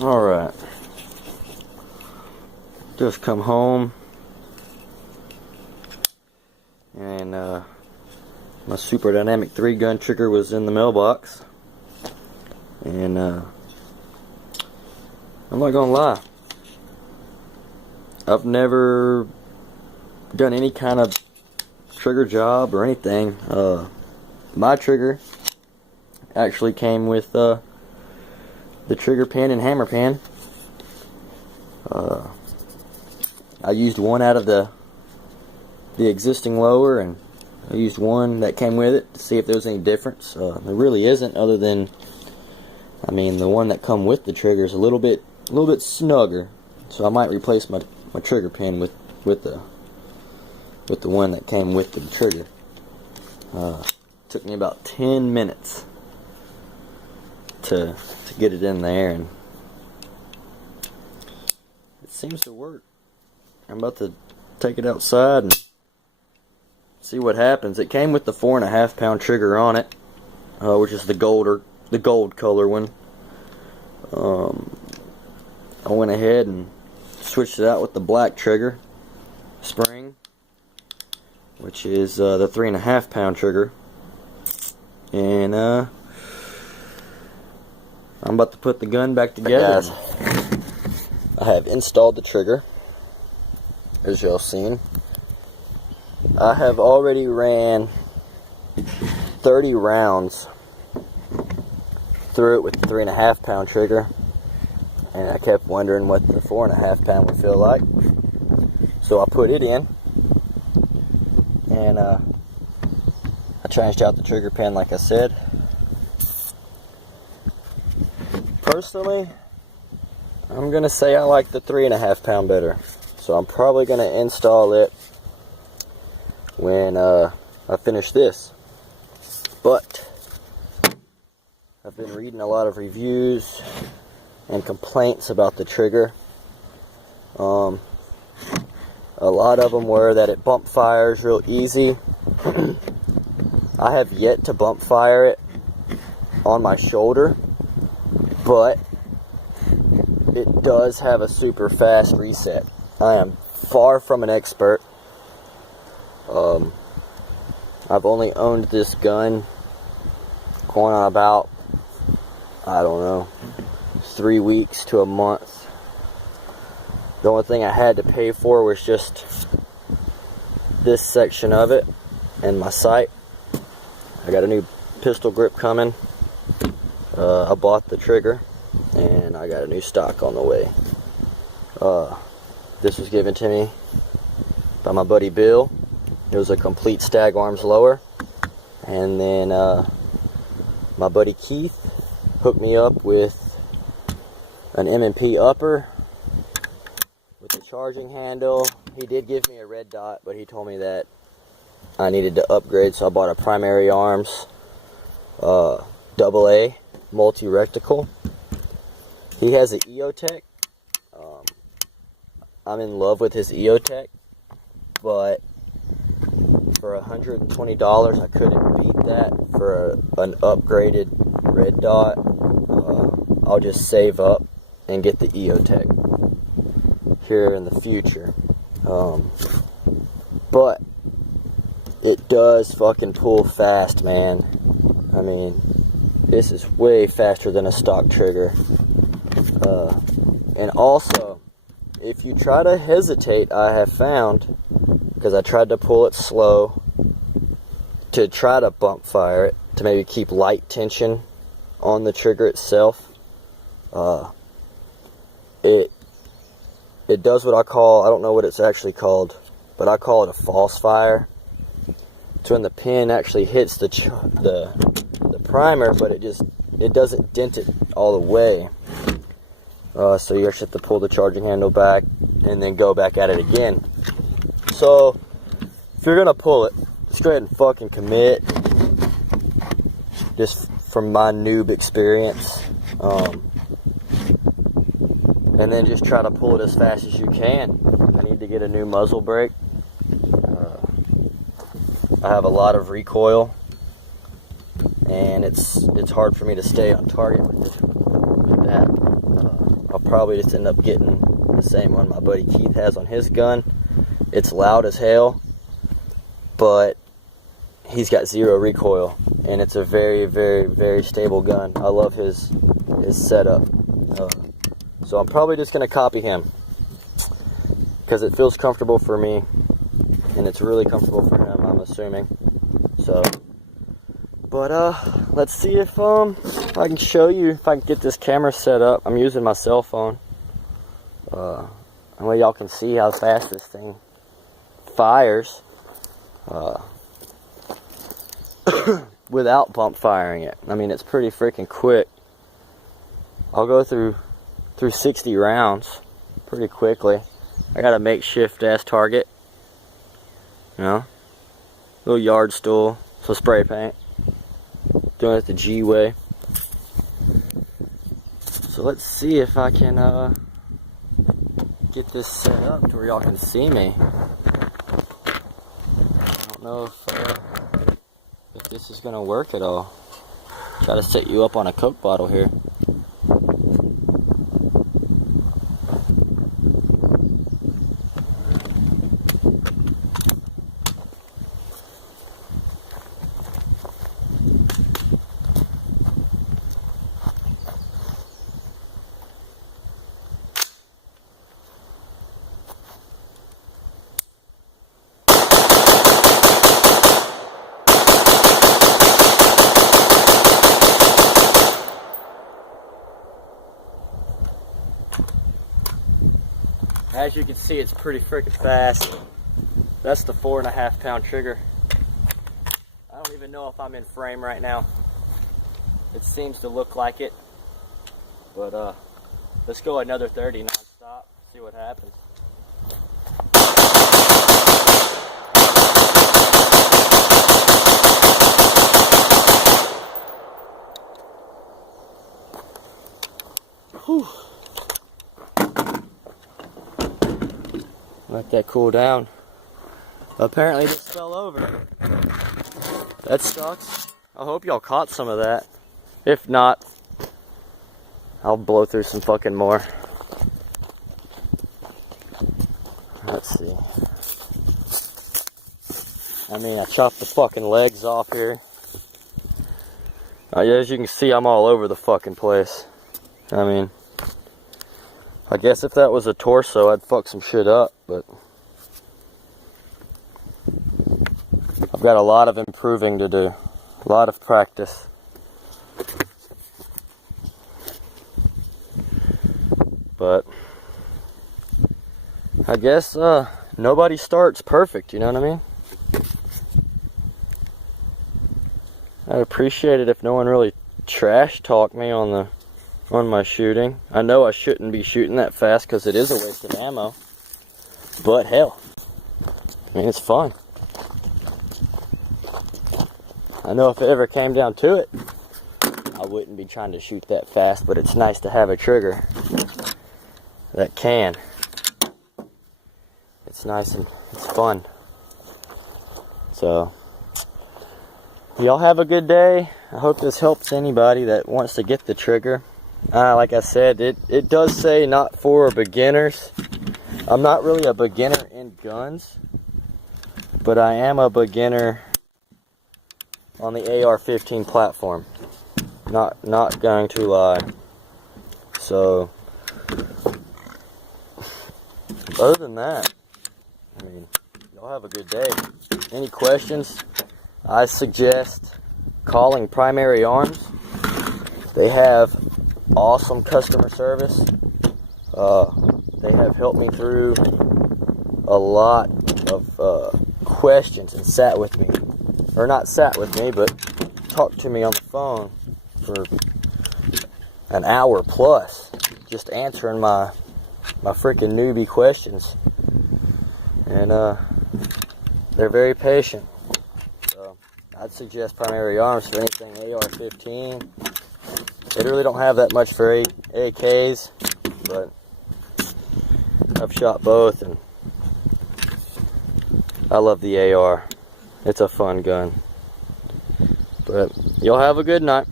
Alright. Just come home. And my Super Dynamic 3-gun trigger was in the mailbox. And I'm not gonna lie. I've never done any kind of trigger job or anything. My trigger actually came with the trigger pin and hammer pin. I used one out of the existing lower, and I used one that came with it to see if there was any difference. There really isn't, other than, I mean, the one that come with the trigger is a little bit snugger. So I might replace my trigger pin with the one that came with the trigger. Took me about 10 minutes to get it in there, and it seems to work. I'm about to take it outside and see what happens. It came with the 4.5 pound trigger on it, which is the gold color one. I went ahead and switched it out with the black trigger spring, which is the 3.5 pound trigger. And I'm about to put the gun back together. Hey guys, I have installed the trigger, as y'all seen. I have already ran 30 rounds through it with the 3.5 pound trigger, and I kept wondering what the 4.5 pound would feel like. So I put it in, and I changed out the trigger pin like I said. Personally, I'm gonna say I like the 3.5 pound better, so I'm probably gonna install it when I finish this. But I've been reading a lot of reviews and complaints about the trigger. A lot of them were that it bump fires real easy. I have yet to bump fire it on my shoulder, but it does have a super fast reset. I am far from an expert. I've only owned this gun going on about, I don't know, 3 weeks to a month. The only thing I had to pay for was just this section of it and my sight. I got a new pistol grip coming. I bought the trigger, and I got a new stock on the way. This was given to me by my buddy Bill. It was a complete stag arms lower. And then my buddy Keith hooked me up with an M&P upper with the charging handle. He did give me a red dot, but he told me that I needed to upgrade, so I bought a primary arms AA multi-rectical. He has an EOTech. I'm in love with his EOTech, but for $120 I couldn't beat that for an upgraded red dot. I'll just save up and get the EOTech here in the future. But it does fucking pull fast, man. I mean, this is way faster than a stock trigger. And also, if you try to hesitate, I have found, because I tried to pull it slow to try to bump fire it, to maybe keep light tension on the trigger itself, it does what I call, I don't know what it's actually called, but I call it a false fire. It's when the pin actually hits the primer, but it doesn't dent it all the way. So you actually have to pull the charging handle back and then go back at it again. So if you're gonna pull it, just go ahead and fucking commit. Just from my noob experience, and then just try to pull it as fast as you can. I need to get a new muzzle brake. I have a lot of recoil, and it's hard for me to stay on target with that. I'll probably just end up getting the same one my buddy Keith has on his gun. It's loud as hell, but he's got 0 recoil, and it's a very, very, very stable gun. I love his setup. So I'm probably just going to copy him because it feels comfortable for me, and it's really comfortable for him, I'm assuming. So, but let's see if I can show you, if I can get this camera set up. I'm using my cell phone. That way y'all can see how fast this thing fires without bump firing it. I mean, it's pretty freaking quick. I'll go through 60 rounds pretty quickly. I got a makeshift ass target, you know, little yard stool, some spray paint, doing it the G way. So let's see if I can get this set up to where y'all can see me. I don't know if this is gonna work at all. Try to set you up on a Coke bottle here. As you can see, it's pretty freaking fast. That's the 4.5 pound trigger. I don't even know if I'm in frame right now. It seems to look like it. But let's go another 30 non-stop, see what happens. Whew. Let that cool down. Apparently this fell over. That sucks. I hope y'all caught some of that. If not, I'll blow through some fucking more. Let's see. I mean, I chopped the fucking legs off here. As you can see, I'm all over the fucking place. I mean, I guess if that was a torso, I'd fuck some shit up, but I've got a lot of improving to do. A lot of practice. But I guess nobody starts perfect, you know what I mean? I'd appreciate it if no one really trash talked me on my shooting. I know I shouldn't be shooting that fast because it is a waste of ammo. But hell, I mean, it's fun. I know if it ever came down to it, I wouldn't be trying to shoot that fast, but it's nice to have a trigger that can. It's nice and it's fun. So, y'all have a good day. I hope this helps anybody that wants to get the trigger. Like I said, it does say not for beginners. I'm not really a beginner in guns, but I am a beginner on the AR-15 platform. Not going to lie. So, other than that, I mean, y'all have a good day. Any questions? I suggest calling Primary Arms. They have awesome customer service. They have helped me through a lot of questions and sat with me, or not sat with me, but talked to me on the phone for an hour plus, just answering my freaking newbie questions. And they're very patient. So I'd suggest Primary Arms for anything AR-15. They really don't have that much for AKs, but I've shot both, and I love the AR. It's a fun gun. But y'all have a good night.